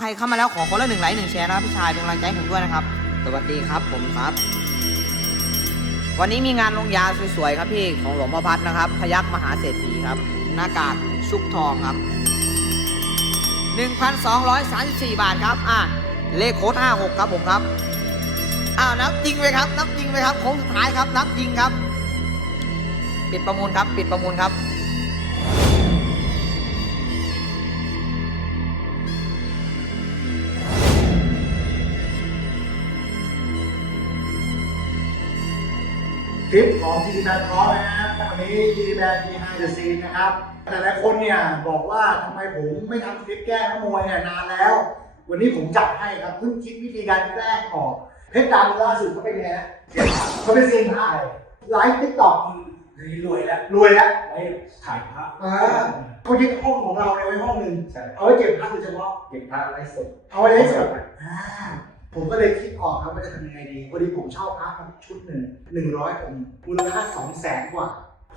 ใครเข้ามาแล้วขอคนละหนึ่งไลค์หนึ่งแชร์นะครับพี่ชายเป็นกำลังใจให้ผมด้วยนะครับ สวัสดีครับผมครับ วันนี้มีงานลงยาสวยๆครับพี่ของหลวงพ่อพัดนะครับ พยักมหาเศรษฐีครับ หน้ากากชุบทองครับ 1,234 บาทครับ อะ เลขโค้ด56 ครับผมครับ อ้าวนับยิงไปครับ นับยิงไปครับโค้งสุดท้ายครับ นับยิงครับ ปิดประมูลครับ ปิดประมูลครับ ลิปของจีดีแบนทอนะฮะวันนี้จีดีแบน behind the scene นะครับ แต่หลายคนเนี่ยบอกว่าทำไมผมไม่ทำคลิปแกล้งนักมวยเนี่ยนานแล้ว วันนี้ผมจัดให้ครับเพิ่งคิดวิธีการแกล้งออก เพชรดำล่าสุดเขาเป็นไงฮะเขาเป็นซีนถ่ายไลฟ์ติ๊กต็อกนี่รวยแล้วรวยแล้วไอ้ถ่ายพระอ่าเขายึดห้องของเราเนี่ยไว้ห้องหนึ่งใช่เอาไว้เก็บพระโดยเฉพาะเก็บพระไร้สดเอาไว้เลยสดอ่า ผมก็เลยคิดออกครับว่าจะทำยังไงดีพอดีผมเช่าพระมาชุดหนึ่งหนึ่งร้อยองค์มูลค่าสองแสนกว่า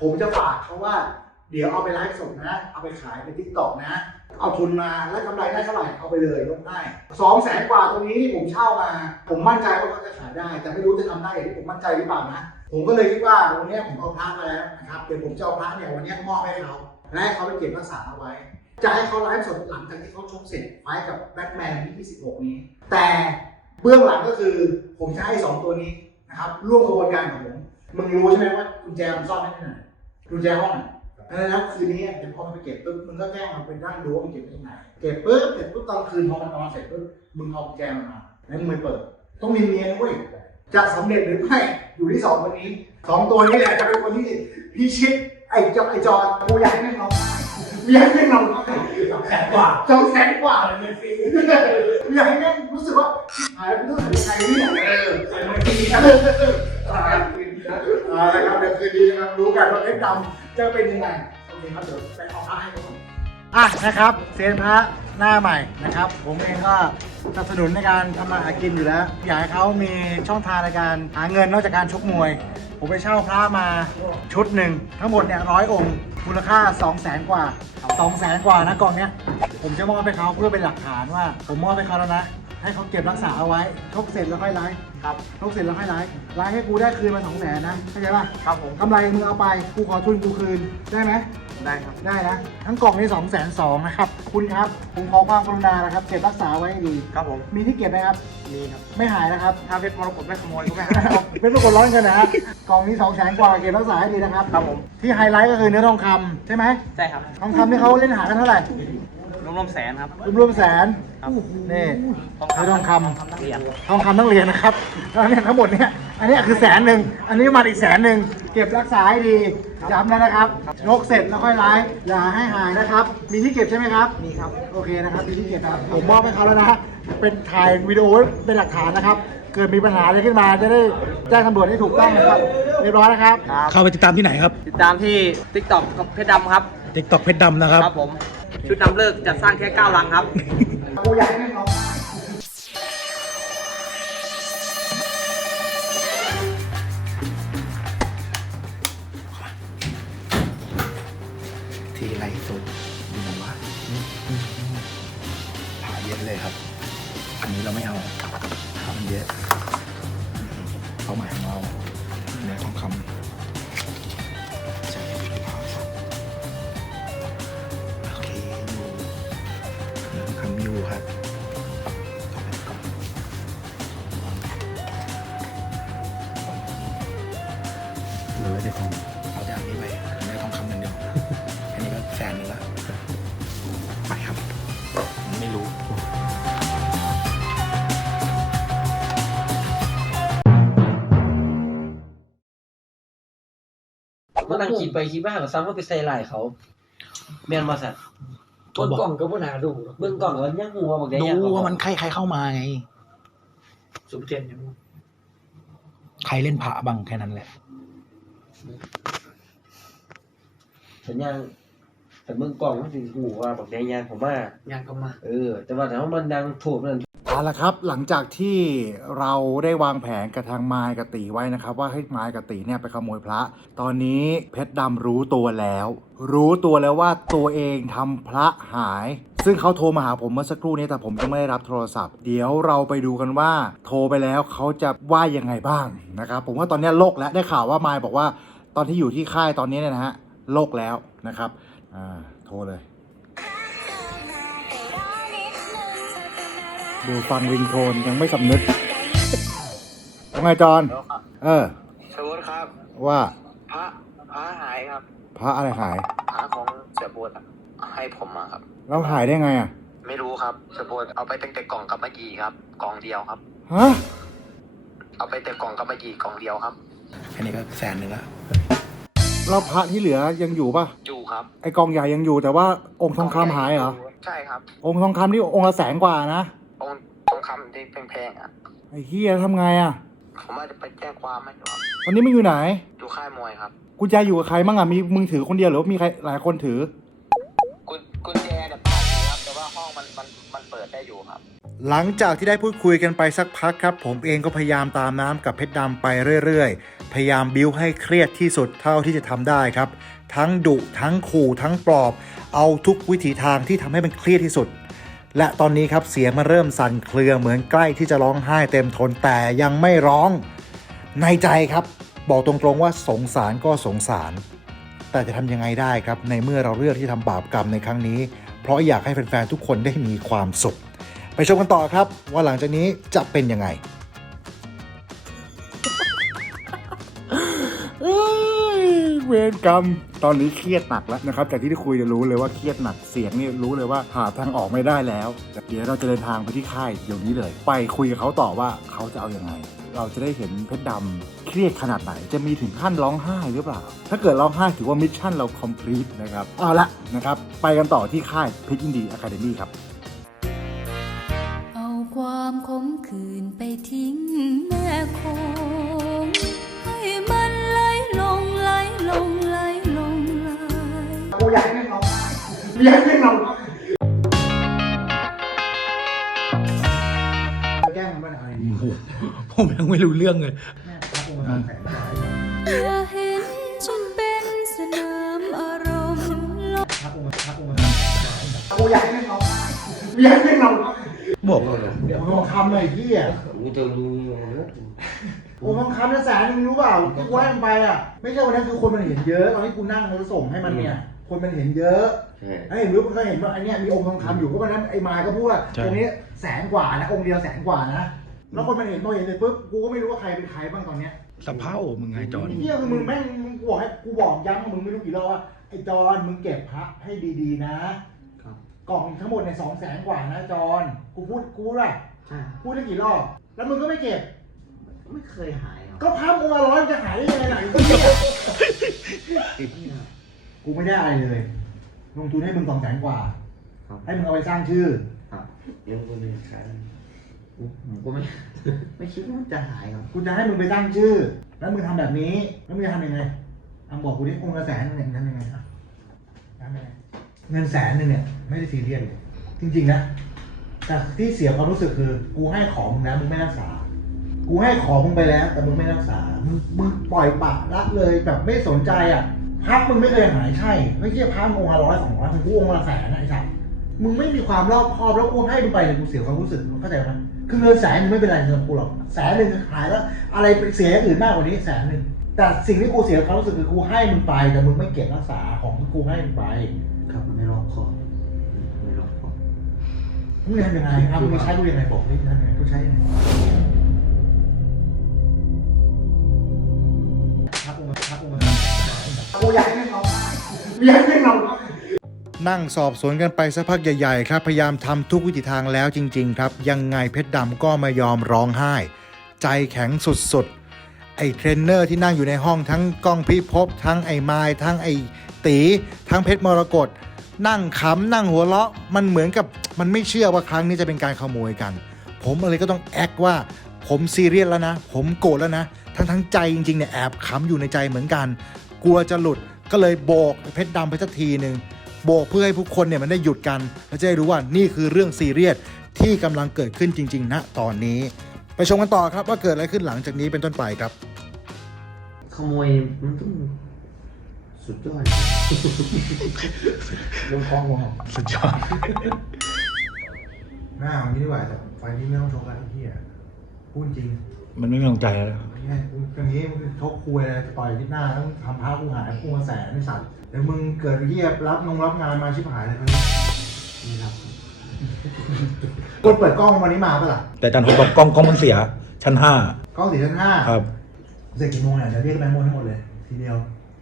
ผมจะฝากเขาว่า เดี๋ยวเอาไปไลฟ์สดนะ เอาไปขายในทิกตอกนะ เอาทุนมาแล้วกำไรได้เท่าไหร่เอาไปเลยลดได้สองแสนกว่าตรงนี้ที่ผมเช่ามา ผมมั่นใจว่าเขาจะขายได้ แต่ไม่รู้จะทำได้อย่างที่ผมมั่นใจหรือเปล่านะ ผมก็เลยคิดว่าวันนี้ผมเอาพระมาแล้วนะครับเดี๋ยวผมจะเอาพระเนี่ยวันนี้มอบให้เขาและให้เขาไปเก็บรักษาเอาไว้จะให้เขาไลฟ์สดหลังจากที่เขาชกเสร็จไฟท์กับแบทแมนที่26 นี้ แต่ เบื้องหลังก็คือผมจะให้สองตัวนี้นะครับร่วมกระบวนการกับผมมึงรู้ใช่ไหมว่ากุญแจมันซ่อนไว้ที่ไหนกุญแจห้องไหนแล้วคืนนี้เดี๋ยวพอมันไปเก็บปุ๊บมึงก็แกล้งมันเป็นนั่งดูว่ามันเก็บไว้ที่ไหนเก็บปุ๊บเสร็จปุ๊บตอนคืนพอมันนอนเสร็จปุ๊บมึงเอากุญแจมันมาแล้วมึงไปเปิด ต้องมีเนียนๆเว้ยจะสำเร็จหรือไม่อยู่ที่สองคนนี้สองตัวนี้แหละจะเป็นคนที่พิชิตไอ้จอไอ้จอนกูอยากให้แม่งร้องไห้อยากให้แม่งร้องไห้ องแสนกว่าสองแสนกว่าเงินฟรีอยากให้แม่งรู้สึกว่าหายไปเรื่องของใครเนี่ยเออเงินฟรีเออเออเออเอาละครับเดี๋ยวคืนนี้นะครับรู้กันว่าเพชรดำจะเป็นยังไงโอเคครับเดี๋ยวไปเอาพระให้เขาก่อน อะนะครับเซียนพระหน้าใหม่นะครับ ผมเองก็สนับสนุนในการทำมาหากินอยู่แล้ว อยากให้เขามีช่องทางในการหาเงินนอกจากการชกมวย ผมไปเช่าพระมาชุดหนึ่ง ทั้งหมดเนี่ยร้อยองค์มูลค่า 2 0 0แสนกว่า 2 0 0แสนกว่านะกล่องเนี้ย ผมจะมอบให้เขาเพื่อเป็นหลักฐานว่า ผมมอบให้เขาแล้วนะ ให้เขาเก็บรักษาเอาไว้ชกเสร็จแล้วค่อยไลฟ์ครับชกเสร็จแล้วค่อยไลฟ์ไลฟ์ให้กูได้คืนมาสองแสนนะเข้าใจป่ะครับผมกำไรมึงเอาไปกูขอทุนกูคืนได้ไหมได้ครับได้นะทั้งกล่องนี้2องแสนสองนะครับคุณครับผมขอความกรุณานะครับเก็บรักษาไว้ให้ดี ครับผมมีที่เก็บไหมครับ มีครับไม่หายนะครับ ถ้าเพชรมรกตไม่ขโมยก็ไม่หายเป็นตัวกดร้อนกันนะฮะกล่องนี้2องแสนกว่าเก็บรักษาให้ดีนะครับครับผมที่ไฮไลท์ก็คือเนื้อทองคำใช่ไหมใช่ครับทองคำที่เขาเล่นหากันเท่าไหร่รวมๆแสนครับรวมๆแสน ครับนี่ทองเนื้อทองคำทำนักเรียนทองคำต้องเรียนนะครับแล้วเนี่ยทั้งหมดเนี่ยอันนี้คือแสนหนึ่งอันนี้มาอีกแสนหนึ่งเก็บรักษาให้ดีย้ำแล้วนะครับยกเสร็จแล้วค่อยไลฟ์อย่าให้หายนะครับ มีที่เก็บใช่ไหมครับมีครับโอเคนะครับมีที่เก็บนะครับผมมอบให้เขาแล้วนะเป็นถ่ายวิดีโอไว้เป็นหลักฐานนะครับเกิดมีปัญหาอะไรขึ้นมาจะได้แจ้งตำรวจได้ถูกต้องนะครับเรียบร้อยนะครับครับ เข้าไปติดตามที่ไหนครับ ติดตามที่ TikTok กับเพชรดำครับติ๊กต็อกเพชรดำนะครับครับผมชุดนำเลิกจัดสร้างแค่9ลังครับ กูอยากให้แม่งร้องไห้ทีไรสุดดูว่าผ่าเย็นเลยครับ อันนี้เราไม่เอาผ่ามันเยอะ คิดไปคิดมาก็ซ้ำว่าไปใส่ลายเขา แม่นมาสัตว์เบื้องกล่องก็บ่น่าดูหรอกเบื้องกล่องก็ยังหัวบอกได้ดูยังว่ามันใครใครเข้ามาไง สุภเจนยังใครเล่นพระบังแค่นั้นแหละสัญญาณแต่เบื้องกล่องมันสิหูว่าบอกได้ยังผมว่ายังก็มา เออ แต่ว่าถ้ามันดังถูกนั่น เอาละครับหลังจากที่เราได้วางแผนกับทางไมายกับตีไว้นะครับ ว่าให้ไมายกับตีเนี่ยไปขโมยพระ ตอนนี้เพชรดำรู้ตัวแล้ว รู้ตัวแล้วว่าตัวเองทำพระหาย ซึ่งเขาโทรมาหาผมเมื่อสักครู่นี้แต่ผมก็ไม่ได้รับโทรศัพท์ เดี๋ยวเราไปดูกันว่า โทรไปแล้วเขาจะว่ายังไงบ้างนะครับ ผมว่าตอนนี้โลกแล้วได้ข่าวว่ามายบอกว่า ตอนที่อยู่ที่ค่ายตอนนี้เนี่ยนะฮะโลกแล้วนะครับอ่าโทรเลย ดูฟังริงโทนยังไม่สำนึกว่าไงจอนเออสวุฒิครับ ว่าพระพระหายครับพระอะไรหาย พระของเสียโบดอะให้ผมมาครับ แล้วหายได้ไงอะ ไม่รู้ครับเสียโบดเอาไปตั้งแต่กล่องกับเมื่อกี้ครับ กล่องเดียวครับ ฮะ เอาไปแต่กล่องกับเมื่อกี้กล่องเดียวครับ อันนี้ก็แสนหนึ่งละแล้วพระที่เหลือยังอยู่ป่ะ อยู่ครับไอกองใหญ่ยังอยู่แต่ว่าองค์ทองคำหายเหรอ ใช่ครับ องค์ทองคำนี่องค์ละแสนกว่านะอง ค์ทองคำที่แพงๆอะไอ้เฮียทำไงอะ ผมว่าจะไปแจ้งความไหมครับวันนี้มึงอยู่ไหน อยู่ค่ายมวยครับ กุญแจอยู่กับใครมั่งอะมีมึงถือคนเดียวหรือว่ามีใครหลายคนถือ กุญกุญแจเนี่ยป้ามีครับ แต่ว่าห้องมันมันมันเปิดได้อยู่ครับ หลังจากที่ได้พูดคุยกันไปสักพักครับ ผมเองก็พยายามตามน้ำกับเพชรดำไปเรื่อยๆ พยายามบิ้วให้เครียดที่สุดเท่าที่จะทำได้ครับ ทั้งดุทั้งขู่ทั้งปลอบ เอาทุกวิถีทางที่ทำให้มันเครียดที่สุด และตอนนี้ครับเสียงมันเริ่มสั่นเครือเหมือนใกล้ที่จะร้องไห้เต็มทนแต่ยังไม่ร้องในใจครับ บอกตรงๆว่าสงสารก็สงสาร แต่จะทำยังไงได้ครับ ในเมื่อเราเลือกที่ทำบาปกรรมในครั้งนี้ เพราะอยากให้แฟนๆทุกคนได้มีความสุข ไปชมกันต่อครับว่าหลังจากนี้จะเป็นยังไง เวรกรรม ตอนนี้เครียดหนักแล้วนะครับจากที่ได้คุยจะรู้เลยว่าเครียดหนักเสียงนี่รู้เลยว่าหาทางออกไม่ได้แล้วเดี๋ยวเราจะเดินทางไปที่ค่ายเดี๋ยวนี้เลย ไปคุยกับเขาต่อว่าเขาจะเอาอยัางไง เราจะได้เห็นเพชรดำเครียดขนาดไหน จะมีถึงขั้นร้องไห้หรือเปล่า ถ้าเกิดร้องไห้ถือว่ามิชชั่นเราคอมพลีทนะครับเอาละนะครับไปกันต่อที่ค่ายเพชรยินดีอะคาเดมี่ครับเอาความขมขื่นไปทิ้งแม่คง อยากให้แม่งร้องไห้อยากให้แม่งร้องไห้แกล้งมันไม่ได้อะไรดีผมยังไม่รู้เรื่องเลยแม่ครับผมมันแสนใจอย่าเห็นฉันเป็นสนามอารมณ์ลบครับผมครับผมกูอยากให้แม่งร้องไห้อยากให้แม่งร้องไห้บอกเดี๋ยวทองคำเลยพี่อะกูจะรู้โอ้ทองคำเนี่ยแสนนึงรู้เปล่าที่กูให้มันไปอะ ไม่ใช่วันนั้นคือคนมันเห็นเยอะ ตอนที่กูนั่งแล้วส่งให้มันเนี่ย คนมันเห็นเยอะใช่ ไอ้เห็นรู้ก็เห็นว่าไอ้เนี่ยมีองค์ทองคำอยู่ก็วันนั้นไอ้มายก็พูดว่าตรงนี้แสนกว่านะองค์เดียวแสนกว่านะแล้วคนมันเห็นพอเห็นเสร็จปุ๊บกูก็ไม่รู้ว่าใครเป็นใครบ้างตอนเนี้ยสะเพร่ามึงไงจอนเที่ยคือมึงแม่งมึงบอกให้กูบอกย้ำกับมึงไม่รู้กี่รอบว่าไอ้จอนมึงเก็บพระให้ดีๆนะกล่องทั้งหมดในสองแสนกว่านะจอนกูพูดกูพูดว่าใช่พูดได้กี่รอบแล้วมึงก็ไม่เก็บ ไม่เคยหายครับก็พับองค์ละร้อยจะหายได้ยังไงไหน กูไม่ได้อะไรเลย ลงทุนให้มึงสองแสนกว่า ครับให้มึงเอาไปสร้างชื่อ ครับเรื่องคนอื่นขายผมก็ไม่ ไม่คิดว่ามันจะหายครับ กูจะให้มึงไปตั้งชื่อ แล้วมึงทำแบบนี้ แล้วมึงจะทำยังไงอะบอกกูดิองค์ละแสนเนี่ยมึงทำยังไงอะทำยังไงเงินแสนหนึ่งเนี่ย ไม่ได้ซีเรียสเลยจริงๆนะ แต่ที่เสียความรู้สึกคือ กูให้ของมึงนะมึงไม่รักษา กูให้ของมึงไปแล้ว แต่มึงไม่รักษา มึงมึงปล่อยปละละเลยแบบไม่สนใจอะ พักมึงไม่เคยหายใช่ ไม่ใช่พักองละร้อยสองร้อยถึงกูองค์ละแสนนะไอ้สัสมึงไม่มีความรอบคอบแล้วกูให้มึงไปเนี่ยกูเสียความรู้สึกมึงเข้าใจไหมคือเงินแสนมึงไม่เป็นไรสำหรับกูหรอกแสนหนึ่งหายแล้ว อะไรเสียอย่างอื่นมากกว่านี้แสนหนึ่งแต่สิ่งที่กูเสียความรู้สึกคือกูให้มึงไปแต่มึงไม่เก็บรักษาของที่กูให้มึงไปครับไม่รอบคอบไม่รอบคอบมึงทำยังไงเอามึงใช้กูยังไงบอกดิทำยังไงกูใช้ยังไง กูอยากให้แม่งร้องไห้อยากให้แม่งร้องไห้นั่งสอบสวนกันไปสักพักใหญ่ๆครับ พยายามทำทุกวิถีทางแล้วจริง ๆ ครับ ยังไงเพชรดำก็ไม่ยอมร้องไห้ ใจแข็งสุดๆ ไอ้เทรนเนอร์ที่นั่งอยู่ในห้องทั้งก้องพิภพทั้งไอ้ไม้ทั้งไอ้ตี ทั้งเพชรมรกตนั่งขำนั่งหัวเราะ มันเหมือนกับมันไม่เชื่อว่าครั้งนี้จะเป็นการขโมยกัน ผมเลยก็ต้องแอคว่า ผมซีเรียสแล้วนะ ผมโกรธแล้วนะ ทั้งทั้งๆใจจริงๆเนี่ยแอบขำอยู่ในใจเหมือนกัน กลัวจะหลุดก็เลยโบกเพชรดำไปสักทีหนึ่งโบกเพื่อให้ผู้คนเนี่ยมันได้หยุดกันและจะได้รู้ว่านี่คือเรื่องซีเรียสที่กำลังเกิดขึ้นจริง ๆ ณตอนนี้ ไปชมกันต่อครับว่าเกิดอะไรขึ้นหลังจากนี้เป็นต้นไปครับ ขโมยมันต้องสุดยอดลงคลองลงสุดยอดหน้าวันนี้ดีกว่าแต่ไฟนี้ไม่ต้องชกแล้วไอ้เหี้ย พูดจริงมันไม่มีกำลังใจแล้วไอ้เหี้ยกูอย่างนี้มึงชกคุยอะไรต่อยที่หน้าต้องทำพากูหายกูมาแสนไม่สัตว์แต่มึงเกิดเหี้ยรับนงรับงานมาชิบหายเลยคนนี้นี่ครับกดเปิดกล้องวันนี้มาปะล่ะแต่อาจารย์เขาบอกกล้องกล้องมันเสีย ชั้นห้ากล้องสี่ชั้นห้าครับ เสร็จกี่โมงเนี่ยเดี๋ยวเรียกแบงค์หมดให้หมดเลย ทีเดียว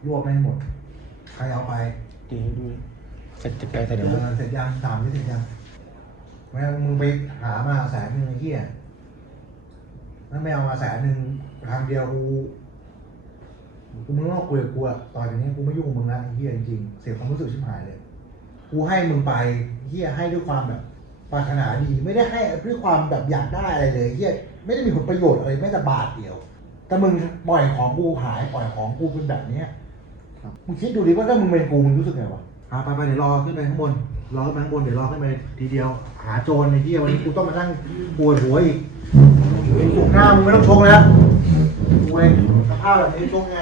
รวบไม่ให้หมดใครเอาไปดีดูเสร็จจะไกลแต่เดี๋เดี๋ยยววเสร็จยังสามที่เสร็จยังแม่งมึงไปหามาแสนหนึ่งไอ้เหี้ย นั่นไม่เอามาแสนหนึ่งทางเดียวกูกูมึงต้องคุยกับกูอะต่อจากนี้กูไม่ยุ่งกับมึงแล้วไอ้เหี้ยจริงๆเสียความรู้สึกชิบหายเลย กูให้มึงไปเหี้ยให้ด้วยความแบบปรารถนาดีไม่ได้ให้ด้วยความแบบอยากได้อะไรเลยเหี้ยไม่ได้มีผลประโยชน์อะไรแม้แต่บาทเดียว แต่มึงปล่อยของกูหายปล่อยของกูเป็นแบบเนี้ยมึงคิดดูดิว่าถ้ามึงเป็นกูมึงรู้สึกไงวะอะไปไปเดี๋ยวรอขึ้นไปข้างบนรอขึ้นไปข้างบนเดี๋ยวรอขึ้นไปทีเดียว หาโจรในที่วันนี้กูต้องมานั่งปวดหัวอีก ไอ้พวกหน้ามึงไม่ต้องชกแล้วกูเองสภาพแบบนี้ชกไง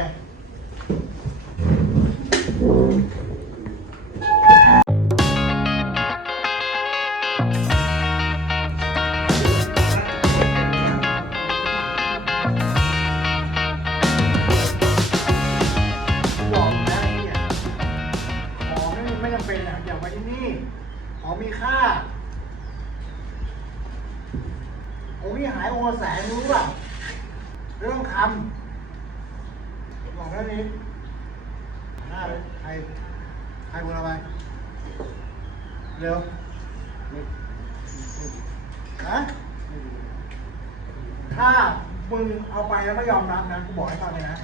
ใคร ใครคนเอาไปเร็วนะถ้ามึงเอาไปแล้วไม่ยอมรับนะ กูบอกให้ฟังเลยนะ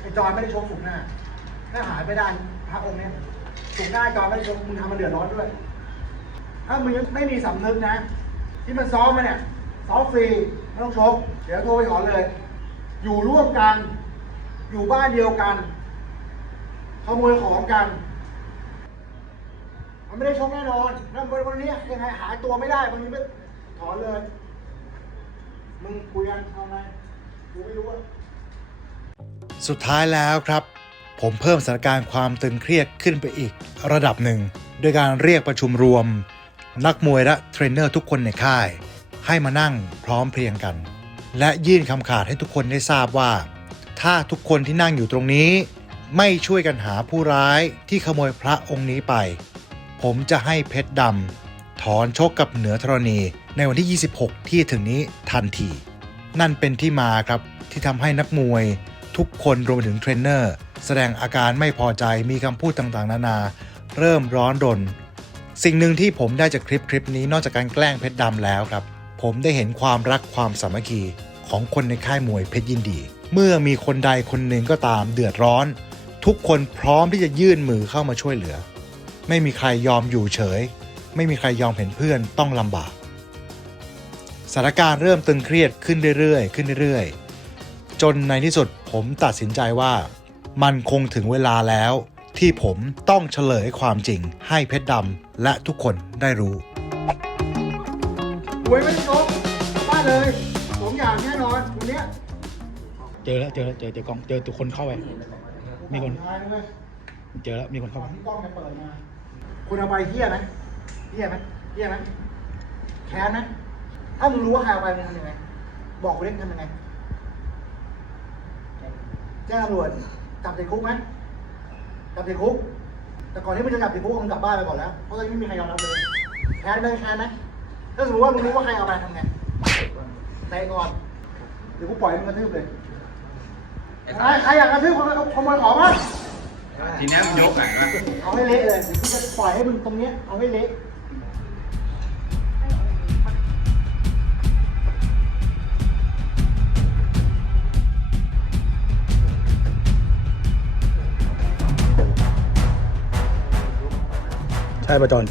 ไอ้จอยไม่ได้ชกสุกหน้า ถ้าหายไปได้พระองค์เนี้ยถูกหน้าจอยไม่ได้ชกมึงทำมันเดือดร้อนด้วย ถ้ามึงไม่มีสำนึกนะ ที่มันซ้อมมาเนี่ย ซ้อมฟรีไม่ต้องชก เดี๋ยวโทรไปถอเลย อยู่ร่วมกัน อยู่บ้านเดียวกัน ขโมยของกันมันไม่ได้ชกแน่นอนแล้ววันนี้ยังไงหายตัวไม่ได้วันนี้ไม่ถอนเลย มึงคุยกันเอาไงกูไม่รู้อะสุดท้ายแล้วครับ ผมเพิ่มสถานการณ์ความตึงเครียดขึ้นไปอีกระดับหนึ่งโดยการเรียกประชุมรวม นักมวยและเทรนเนอร์ทุกคนในค่าย ให้มานั่งพร้อมเพรียงกัน และยื่นคำขาดให้ทุกคนได้ทราบว่า ถ้าทุกคนที่นั่งอยู่ตรงนี้ ไม่ช่วยกันหาผู้ร้ายที่ขโมยพระองค์นี้ไป ผมจะให้เพชรดำถอนชกกับเหนือธรณีในวันที่ 26 ที่ถึงนี้ทันที นั่นเป็นที่มาครับที่ทำให้นักมวยทุกคนรวมถึงเทรนเนอร์ แสดงอาการไม่พอใจมีคำพูดต่างๆ นานา เริ่มร้อนรน สิ่งหนึ่งที่ผมได้จากคลิปคลิปนี้นอกจากการแกล้งเพชรดำแล้วครับ ผมได้เห็นความรักความสามัคคีของคนในค่ายมวยเพชรยินดี เมื่อมีคนใดคนหนึ่งก็ตามเดือดร้อน ทุกคนพร้อมที่จะยื่นมือเข้ามาช่วยเหลือ ไม่มีใครยอมอยู่เฉย ไม่มีใครยอมเห็นเพื่อนต้องลำบากสถานการณ์เริ่มตึงเครียดขึ้นเรื่อยๆ ขึ้นเรื่อยๆ จนในที่สุดผมตัดสินใจว่า มันคงถึงเวลาแล้ว ที่ผมต้องเฉลยความจริงให้เพชรดำและทุกคนได้รู้หวยไม่ชกบ้านเลยผมอย่างแน่นอนวันเนี้ยเจอแล้วเจอแล้วเจอเจอกล้องเจอทุกคนเข้าไป มีคน ท้ายเลยเจอแล้วมีคนก่เข้าอนไปที่กล้องจะเปิดมา คุณเอาไปเฮี้ยไหมเฮี้ยไหมเฮี้ยไหมแค้นไหมถ้ามึงรู้ว่าใครเอาไปมึงทำยังไง บอกกูเล่นทำยังไงแจ้งตำรวจจับติดคุกไหมจับติดคุก แต่ก่อนที่มึงจะจับติดคุกมึงกลับบ้านไปก่อนแล้ว เพราะตอนนี้ไม่มีใครยอมรับเลย แค้นไหมแค้นไหมถ้าสมมติว่ามึงรู้ว่าใครเอาไปทำไงเตะก่อน เดี๋ยวกูปล่อยมึงกระทืบเลย ใครใครอยากกระทืบคนขโมยของมั้งทีนี้มันยกไหนวะเอาให้เละเลยเดี๋ยวกูจะปล่อยให้มึงตรงเนี้ยเอาให้เละใช่ป่ะจอน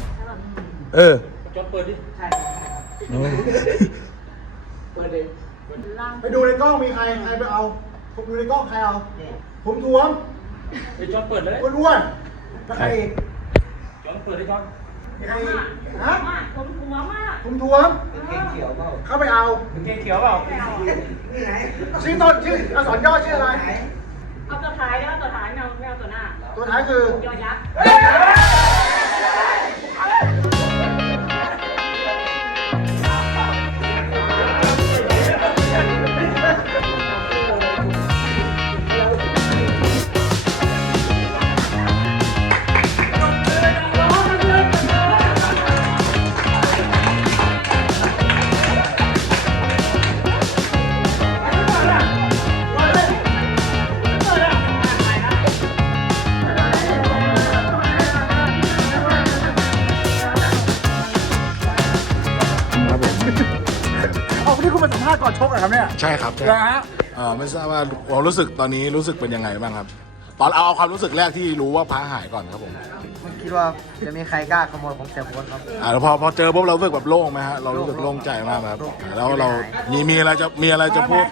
เออจดเปิดดิเปิดดิไปดูในกล้องมีใครใครไปเอา ผมดูในกล้องใครเอา ผมทวมไอ้จอนเปิดเลยอ้วนๆแล้วใครอีกจอนเปิดได้จอนมีใครอีกฮะผมหัวมากผมทวมเก่งเขียวเปล่าเข้าไปเอาเก่งเขียวเปล่าชื่อต้นชื่ออักษรย่อชื่ออะไร เอาตัวท้ายได้ไหมตัวท้ายไม่เอาไม่เอาตัวหน้าเตัวท้ายคือครับ ที่คุณมาสัมภาษณ์ก่อนชกเหรอครับเนี่ยใช่ครับใช่เหรอฮะเออไม่ทราบว่าความรู้สึกตอนนี้รู้สึกเป็นยังไงบ้างครับ ตอนเอาเอาความรู้สึกแรกที่รู้ว่าพระหายก่อนครับผมไม่คิดว่าจะมีใครกล้าขโมยของเสียโบ๊ทครับ อ่าแล้วพอพอเจอปุ๊บเรารู้สึกแบบโล่งไหมฮะเรารู้สึกโล่งใจมากไหมครับแล้วเรามีมีอะไรจะมีอะไรจะพูด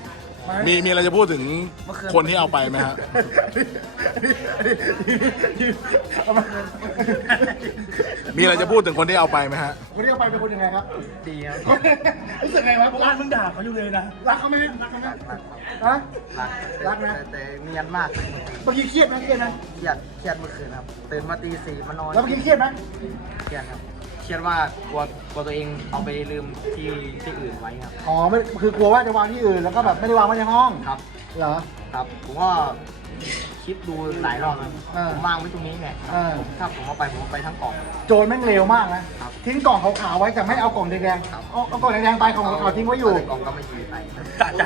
มีมีอะไรจะพูดถึงคนที่เอาไปไหมฮะเอามามีอะไรจะพูดถึงคนที่เอาไปไหมฮะคนที่เอาไปเป็นคนยังไงครับดีครับรู้สึกไงวะร้านมึงด่าเขาอยู่เลยนะรักเขาไหมรักเขาไหมฮะรักรักนะแต่แต่เนียนมากเลยเมื่อกี้เครียดไหมเครียดไหมเครียดเครียดเมื่อคืนครับตื่นมาตีสี่มานอนแล้วเมื่อกี้เครียดไหมเครียดครับ เครียดว่ากลัวกลัวตัวเองเอาไปลืมที่ที่อื่นไว้ครับ อ๋อไม่คือกลัวว่าจะวางที่อื่นแล้วก็แบบไม่ได้วางไว้ในห้องครับ เหรอ ครับ ผมก็คิดดูหลายรอบครับเออผมวางไว้ตรงนี้ไงเออถ้าผมเอาไปผมเอาไปทั้งกล่อง โจรแม่งเร็วมากนะครับทิ้งกล่องขาวๆไว้แต่ไม่เอากล่องแดงครับๆเอาเอากล่องแดงๆไปของขาวๆทิ้งไว้อยู่แต่กล่องก็ไม่มีใส่สะใจ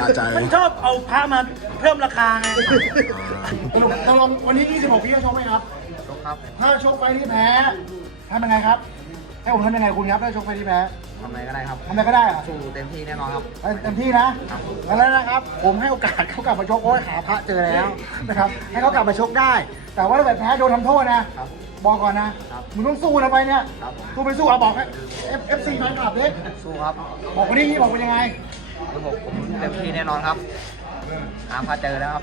สะใจ มันชอบเอาพระมาเพิ่มราคาไงตกลงตกลงวันนี้ 26 พี่จะชกไหมครับชก ครับถ้าชกไฟที่แพ้ทำยังไงครับ ให้ผมทำยังไงคุณครับถ้าชกไฟที่แพ้ทำอะไรก็ได้ครับทำอะไรก็ได้เหรอสู้เต็มที่แน่นอนครับเต็มที่นะแล้วนะครับ ผมให้โอกาสเขากลับมาชกโอ้ยหาพระเจอแล้วนะครับ ให้เขากลับมาชกได้ แต่ว่าถ้าเกิดแพ้โดนทำโทษนะ ครับ บอกก่อนนะครับมึงต้องสู้นะไปเนี่ยครับสู้ไปสู้เอาบอกให้ F F C แฟนคลับดิสู้ครับบอกวันนี้บอกเป็นยังไงระบบผมเต็มที่แน่นอนครับหาพาเจอแล้วครับ